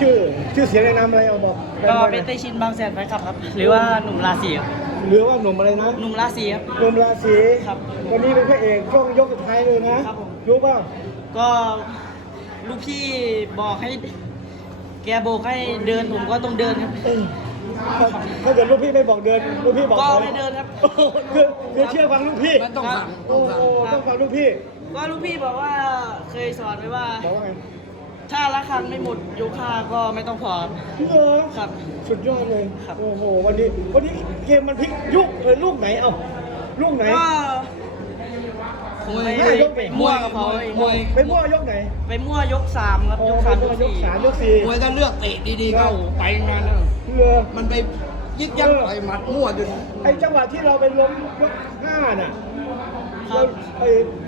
ชื่อชื่อเสียงในนามอะไรเอาบอกก็เป็นเตชินบางแสนไปขับครับ หรือว่าหนุ่มราศีหรือว่าหนุ่มอะไรนะหนุ่มราศีครับหนุ่มราศีครับ วันนี้เป็นพระเอกช่วงยกสุดท้ายเลยนะครับผมรู้ป่ะก็ลูกพี่บอกให้ แกบอกให้เดินผมก็ต้องเดินครับถ้าเกิดลูกพี่ไม่บอกเดิน ลูกพี่บอกก็ไม่เดินครับคือคือเชื่อฟังลูกพี่ต้องฟังต้องฟังลูกพี่ก็ลูกพี่บอกว่าเคยสอนไว้ว่าถ้าละครังไม่หมดยุคาก็ไม่ต้องพร้อมเหรอครับ สุดยอดเลยครับโอ้โหวันนี้วันนี้เกมมันพลิกยุคเลยลูกไหนเอ้าลูกไหนไมไปมั่วกับเขาเลยไปมั่วยกไหน ไปมั่วยกสามครับยกสามยกสามยกสี่มวยก็เลือกเตะดีๆก็ไปงานแล้วเอมันไปยึดยั้งต่อยหมัดมั่วจนงไอจังหวะที่เราไปล้มยกห้าน่ะครั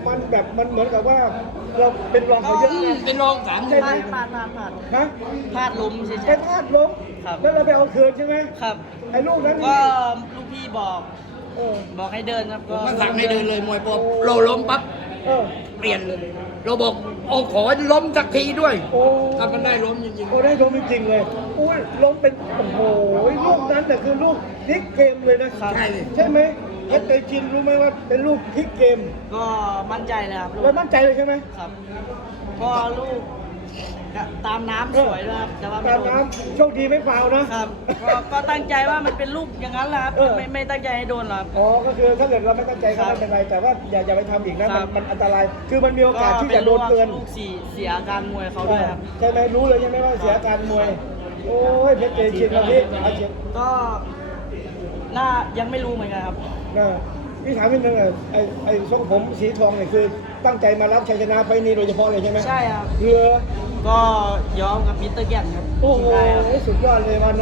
มันแบบมันเหมือนกับว่าเราเป็นรองเขาเยอะไงเป็นรองสามใช่ไหมผ่าผ่าผ่าฮะ พลาดลมใช่ไหมพลาดลมครับแล้วเราไปเอาเขินใช่ไหมครับ ไอ้ลูกนั้นก็ลูกพี่บอกบอกให้เดินครับก็มันสั่งให้เดินเลยมวยปอบเราล้มปั๊บเปลี่ยนเลย เราบอกเอาขอล้มสักทีด้วยทำกันได้ล้มจริงๆโอ้ได้ล้มจริง ๆ เลย อุ้ยล้มเป็น โอ้โหลูกนั้นแต่คือลูกนิกเกมเลยนะครับใช่ไหมพชรเตจินรู้ไหมว่าเป็นลูกพลิกเกม ก็มั่นใจเลยครับแล้วมั่นใจเลยใช่ไหมครับพอลูกตามน้ำสวยนะครับตามน้ำโชคดีไม่เปล่านะครับก็ตั้งใจว่ามันเป็นลูกอย่างนั้นแหละครับไม่ไม่ตั้งใจให้โดนหรอกอ๋อก็คือถ้าเกิดเราไม่ตั้งใจก็ไม่เป็นไรแต่ว่าอย่าอย่าไปทำอีกนะมันอันตรายคือมันมีโอกาสที่จะโดนเตือนลสี่เสียการมวยเขาด้วยครับใช่ไหมรู้เลยใช่ไหมว่าเสียการมวย โอ้ยเพชรเจชินครับพี่ก็หน้ายังไม่รู้เหมือนกันครับพี่ถามนิดนึงอะไอ้ ไอ้ทรงผมสีทองเนี่ยคือ ตั้งใจมารับชัยชนะไปนี่โดยเฉพาะเลยใช่ไหมใช่ครับเรือ ก็ย้อมกับมิสเตอร์แกนครับ โอ้โหสุดยอดเลยวัน